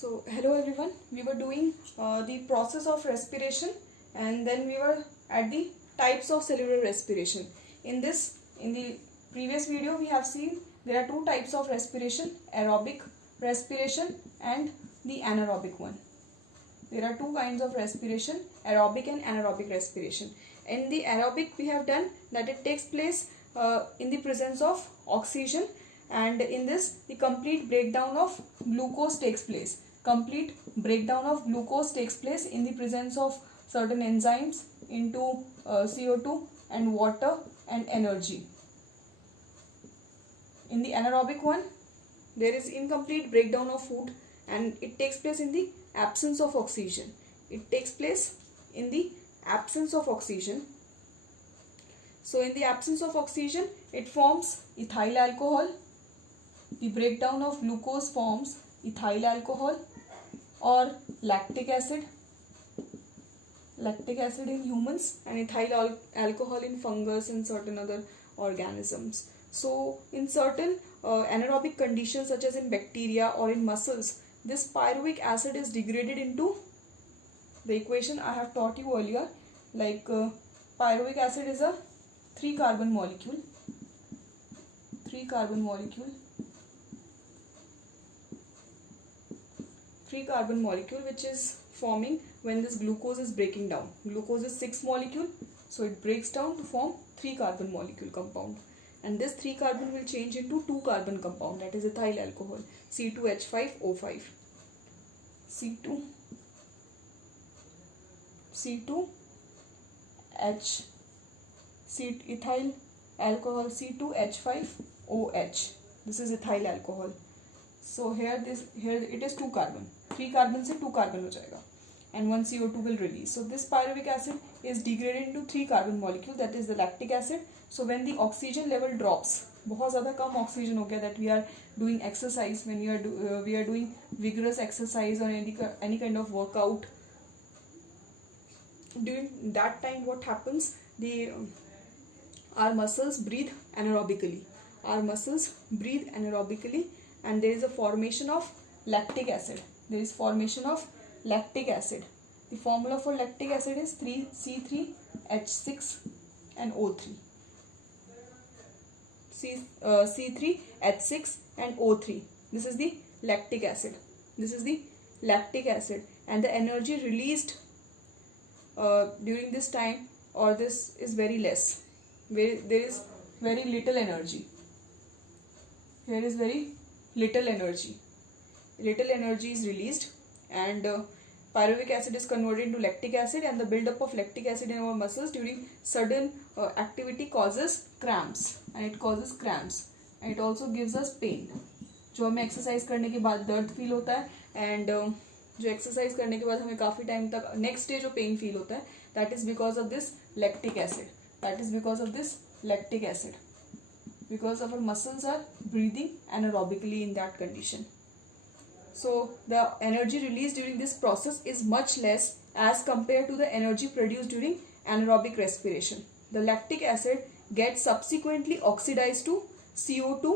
So hello everyone, we were doing the process of respiration and then we were at the types of cellular respiration. In the previous video we have seen there are two types of respiration, aerobic respiration and the anaerobic one. There are two kinds of respiration, aerobic and anaerobic respiration. In the aerobic we have done that it takes place in the presence of oxygen, and in this the complete breakdown of glucose takes place. Complete breakdown of glucose takes place in the presence of certain enzymes into CO2 and water and energy. In the anaerobic one there is incomplete breakdown of food and it takes place in the absence of oxygen. It takes place in the absence of oxygen. So in the absence of oxygen it forms ethyl alcohol. The breakdown of glucose forms ethyl alcohol or lactic acid. Lactic acid in humans and ethyl alcohol in fungus and certain other organisms. So in certain anaerobic conditions such as in bacteria or in muscles, this pyruvic acid is degraded into the equation I have taught you earlier, like pyruvic acid is a 3 carbon molecule. 3 carbon molecule which is forming when this glucose is breaking down. Glucose is 6 molecule, so it breaks down to form 3 carbon molecule compound, and this 3 carbon will change into 2 carbon compound, that is ethyl alcohol, C2H5O5. ethyl alcohol C2H5OH. This is ethyl alcohol. So here it is 2 carbon. 3 carbon से 2 carbon हो जाएगा and 1 CO2 will release. So this pyruvic acid is degraded into 3 carbon molecule, that is the lactic acid. So when the oxygen level drops, बहुत ज़्यादा कम oxygen हो गया, that we are doing exercise, when we are doing vigorous exercise or any kind of workout, during that time what happens, our muscles breathe anaerobically. And there is a formation of lactic acid. The formula for lactic acid is C3H6 and O3. C3H6 and O3. This is the lactic acid. And the energy released during this time or this is very less. There is very little energy. Here is very little energy is released, and pyruvic acid is converted into lactic acid, and the buildup of lactic acid in our muscles during sudden activity causes cramps, and it also gives us pain. जो हमें exercise करने के बाद दर्द feel होता है, and जो exercise करने के बाद हमें काफ़ी टाइम तक नेक्स्ट डे जो पेन फील होता है, that is because of this lactic acid. Because our muscles are breathing anaerobically in that condition. So the energy released during this process is much less as compared to the energy produced during anaerobic respiration. The lactic acid gets subsequently oxidized to CO2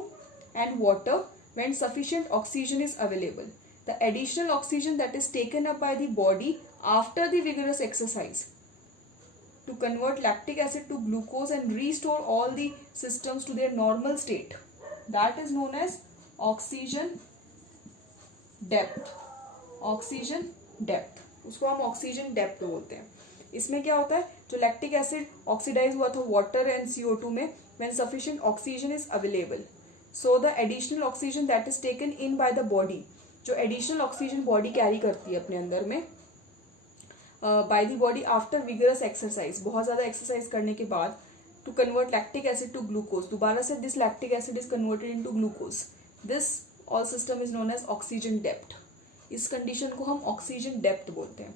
and water when sufficient oxygen is available. The additional oxygen that is taken up by the body after the vigorous exercise to convert lactic acid to glucose and restore all the systems to their normal state, that is known as oxygen depth. उसको हम oxygen depth बोलते हैं. इसमें क्या होता है, जो lactic acid oxidise हुआ था वाटर एंड CO2 में, when sufficient oxygen is available, so the additional oxygen that is taken in by the body, जो additional oxygen body कैरी करती है अपने अंदर में by the body after vigorous exercise, बहुत ज़्यादा एक्सरसाइज करने के बाद, to convert lactic acid to glucose, दोबारा से this lactic acid is converted into glucose. This all system is known as oxygen depth. इस कंडीशन को हम ऑक्सीजन डेप्थ बोलते हैं.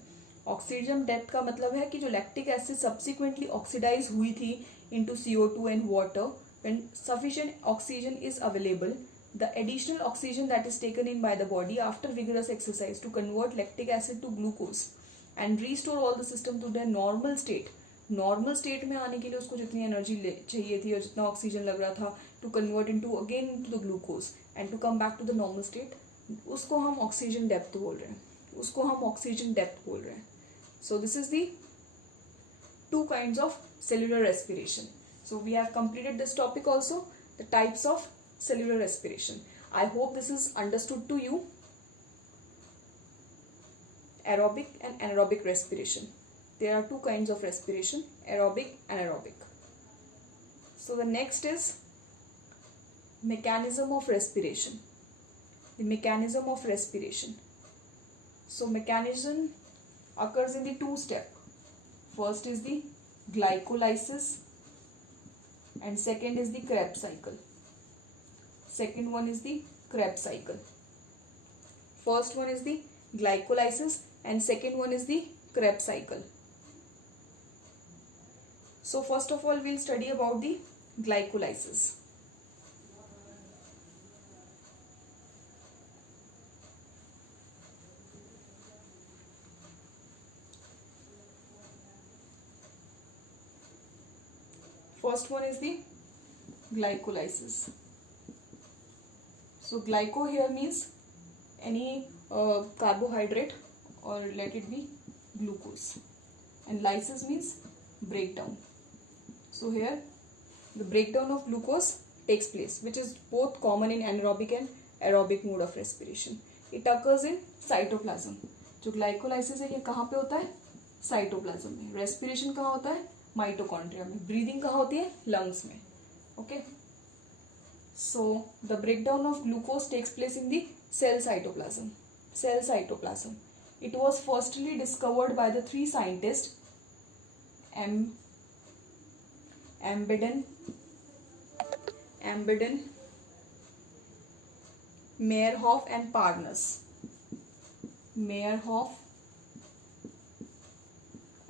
ऑक्सीजन डेप्थ का मतलब है कि जो लैक्टिक एसिड सब्सिक्वेंटली ऑक्सीडाइज हुई थी into CO2 and water, when sufficient oxygen is available, the additional oxygen that is taken in by the body after vigorous exercise to convert lactic acid to glucose and restore all the system to their normal state. Normal state में आने के लिए उसको जितनी energy चाहिए थी और जितना ऑक्सीजन लग रहा था, to convert into again into the glucose and to come back to the normal state, उसको हम ऑक्सीजन डेप्थ बोल रहे हैं, उसको हम ऑक्सीजन डेप्थ बोल रहे हैं. So this is the two kinds of cellular respiration. So we have completed this topic also, the types of cellular respiration. I hope this is understood to you. Aerobic and anaerobic respiration. There are two kinds of respiration, aerobic and anaerobic. So the next is mechanism of respiration. The mechanism of respiration. So mechanism occurs in the two step. First is the glycolysis and second is the Krebs cycle. Second one is the Krebs cycle. First one is the glycolysis and second one is the Krebs cycle. So first of all we'll study about the glycolysis. First one is the glycolysis. So glyco here means any carbohydrate or let it be glucose, and lysis means breakdown. So here the breakdown of glucose takes place, which is both common in anaerobic and aerobic mode of respiration. It occurs in cytoplasm. जो glycolysis है ये कहाँ पे होता है? Cytoplasm में. Respiration कहाँ होता है? माइटोकॉन्ड्रिया में. ब्रीदिंग कहाँ होती है? लंग्स में. Okay. So the breakdown of glucose takes place in the cell cytoplasm. Cell cytoplasm. It was firstly discovered by the three scientists Ambedon, Meyerhoff and Parnas. Meyerhoff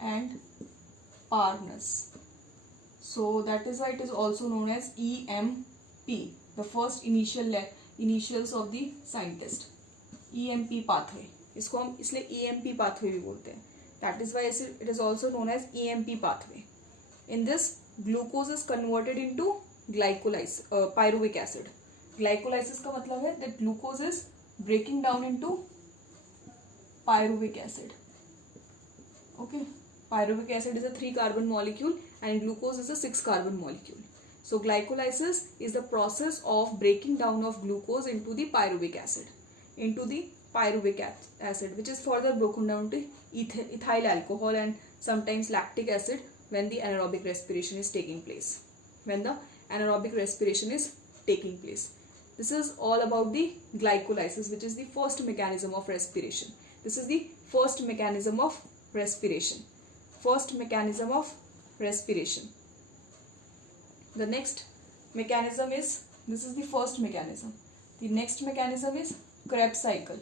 and Parnas. So that is why it is also known as EMP, the first initials of the scientist. EMP pathway. इसको हम इसलिए EMP pathway भी बोलते हैं. That is why it is also known as EMP pathway. In this, glucose is converted into pyruvic acid. Glycolysis का मतलब है that glucose is breaking down into pyruvic acid. Okay. Pyruvic acid is a 3-carbon molecule and glucose is a 6-carbon molecule. So glycolysis is the process of breaking down of glucose into the pyruvic acid, which is further broken down to ethyl alcohol and sometimes lactic acid when the anaerobic respiration is taking place. This is all about the glycolysis, which is the first mechanism of respiration. This is the first mechanism of respiration. The next mechanism is, this is the first mechanism. The next mechanism is Krebs cycle.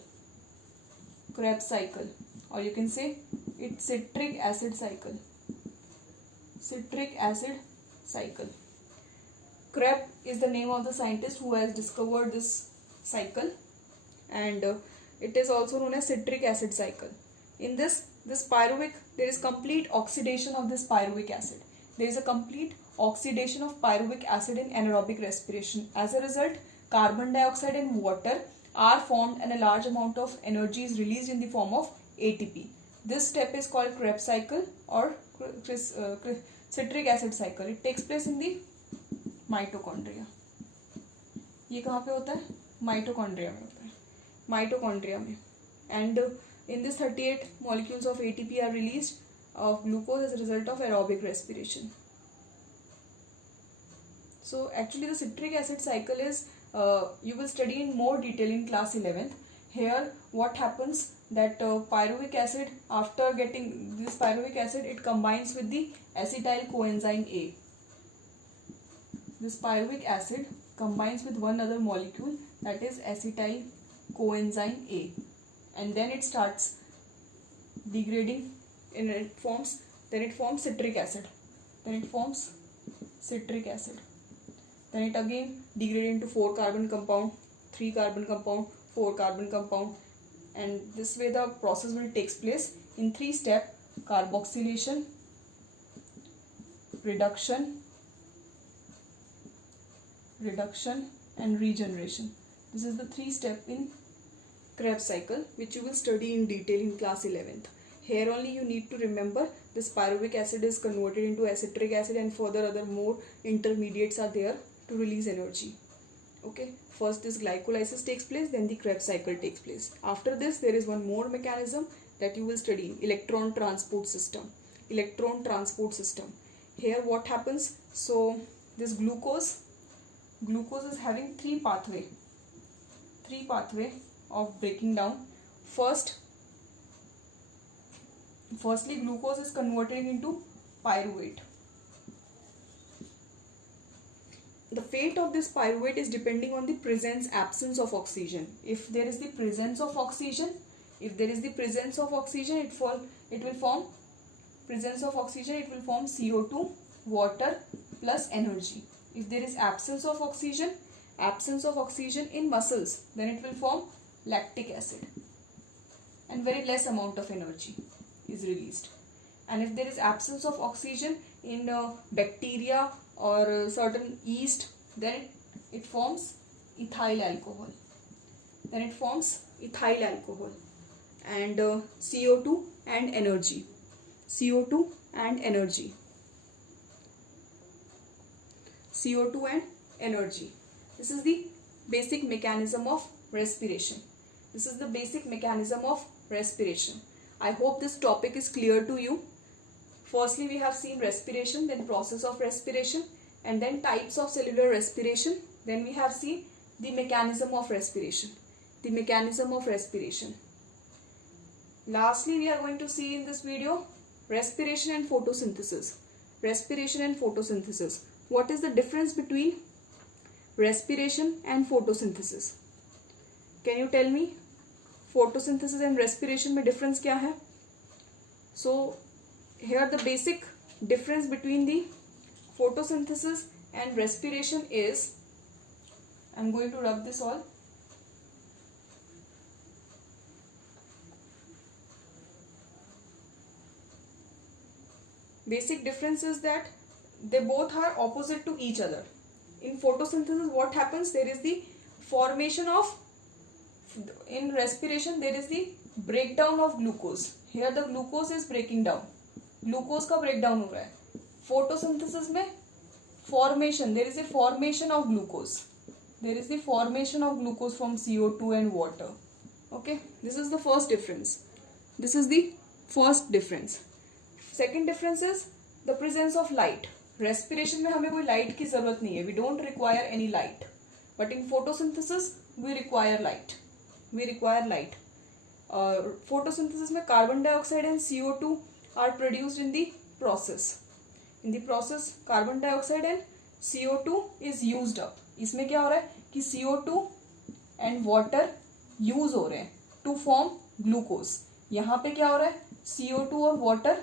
Or you can say it's citric acid cycle. Krebs is the name of the scientist who has discovered this cycle, and it is also known as citric acid cycle. In this pyruvic, there is complete oxidation of this pyruvic acid. There is a complete oxidation of pyruvic acid in anaerobic respiration. As a result, carbon dioxide and water are formed and a large amount of energy is released in the form of ATP. This step is called Krebs cycle or citric acid cycle. It takes place in the mitochondria. ये कहाँ पे होता है? Mitochondria में होता है. Mitochondria में. And in this 38 molecules of ATP are released of glucose as a result of aerobic respiration. So actually the citric acid cycle is you will study in more detail in class 11th. Here what happens that pyruvic acid, after getting this pyruvic acid, it combines with the acetyl coenzyme A. This pyruvic acid combines with one other molecule, that is acetyl coenzyme A, and then it starts degrading and it forms citric acid. Then it again degrades into 4-carbon compound, 3-carbon compound, 4-carbon compound, and this way the process will take place in 3 steps: carboxylation, reduction and regeneration. This is the 3 step in Krebs cycle, which you will study in detail in class 11th. Here only you need to remember this pyruvic acid is converted into acetic acid and further other more intermediates are there to release energy. Okay, first this glycolysis takes place, then the Krebs cycle takes place. After this there is one more mechanism that you will study, electron transport system. Electron transport system. Here what happens, so this glucose is having three pathway of breaking down. Firstly glucose is converted into pyruvate. The fate of this pyruvate is depending on the absence of oxygen. If there is the presence of oxygen, it will form CO2, water plus energy. If there is absence of oxygen in muscles, then it will form lactic acid and very less amount of energy is released. And if there is absence of oxygen in bacteria or certain yeast, then it forms ethyl alcohol. And CO2 and energy. CO2 and energy. This is the basic mechanism of respiration. I hope this topic is clear to you. Firstly, we have seen respiration, then process of respiration, and then types of cellular respiration. Then we have seen the mechanism of respiration. Lastly, we are going to see in this video respiration and photosynthesis. What is the difference between respiration and photosynthesis? Can you tell me photosynthesis and respiration में difference क्या है? So here the basic difference between the photosynthesis and respiration is, I am going to rub this all. Basic difference is that they both are opposite to each other. In photosynthesis what happens, there is the formation of, in respiration there is the breakdown of glucose. Here the glucose is breaking down, glucose का break down हो रहा है. Photosynthesis में formation, there is a formation of glucose. There is the formation of glucose from CO2 and water. Okay, this is the first difference. Second difference is the presence of light. Respiration में हमें कोई light की जरूरत नहीं है. We don't require any light. But in photosynthesis we require light. Photosynthesis में carbon dioxide and CO2 are produced in the process. In the process carbon dioxide and CO2 is used up. इसमें क्या हो रहा है कि CO2 and water use हो रहे हैं to form glucose. यहाँ पे क्या हो रहा है, CO2 और water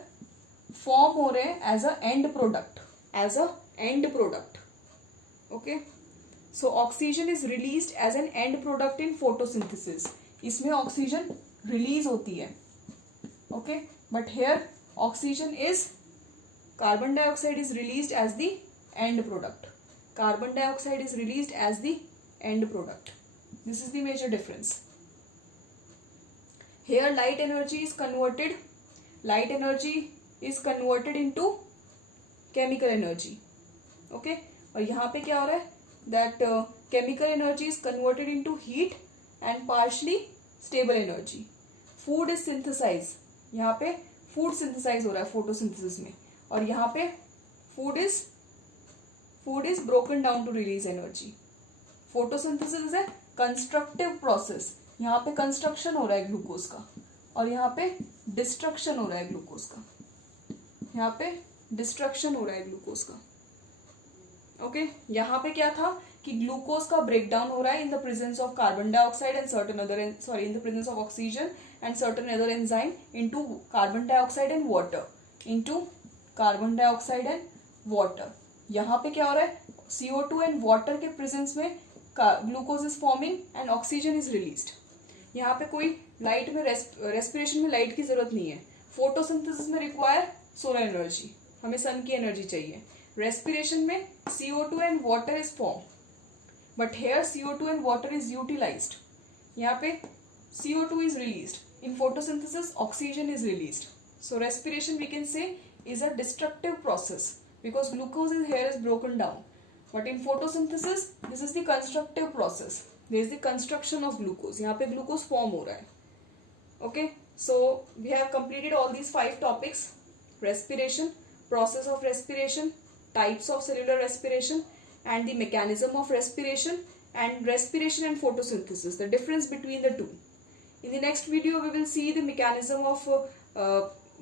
form हो रहे हैं as a end product. Okay, so oxygen is released as an end product in photosynthesis. इसमें oxygen release होती है. Okay, but here oxygen is, carbon dioxide is released as the end product. This is the major difference. Here light energy is converted into chemical energy. Okay, और यहाँ पे क्या हो रहा है, that chemical energy is converted into heat and partially stable energy. Food is synthesized. यहाँ पे food synthesize हो रहा है photosynthesis में, और यहाँ पे food is broken down to release energy. Photosynthesis is a constructive process. यहाँ पे construction हो रहा है ग्लूकोज का, और यहाँ पे destruction हो रहा है ग्लूकोज का. ओके, यहाँ पे क्या था कि ग्लूकोज का ब्रेकडाउन हो रहा है in the presence of carbon dioxide and certain other, in the presence of oxygen and certain other enzyme into carbon dioxide and water. यहाँ पे क्या हो रहा है, CO2 एंड वाटर के प्रेजेंस में glucose is forming and oxygen is released. यहाँ पे कोई लाइट में रेस्पिरेशन में लाइट की जरूरत नहीं है. फोटोसिंथेसिस में रिक्वायर सोलर एनर्जी, हमें सन की एनर्जी चाहिए. रेस्पिरेशन में CO2 and water is form, but here CO2 and water is utilized. यहाँ पे CO2 is released. In photosynthesis, oxygen is released. So respiration, we can say, is a destructive process because glucose here is broken down. But in photosynthesis, this is the constructive process. There is the construction of glucose. यहाँ पे glucose form हो रहा है. Okay, so we have completed all these 5 topics: respiration, process of respiration, types of cellular respiration, and the mechanism of respiration, and respiration and photosynthesis, the difference between the two. In the next video, we will see the mechanism of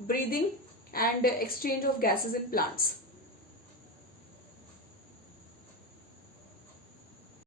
breathing and exchange of gases in plants.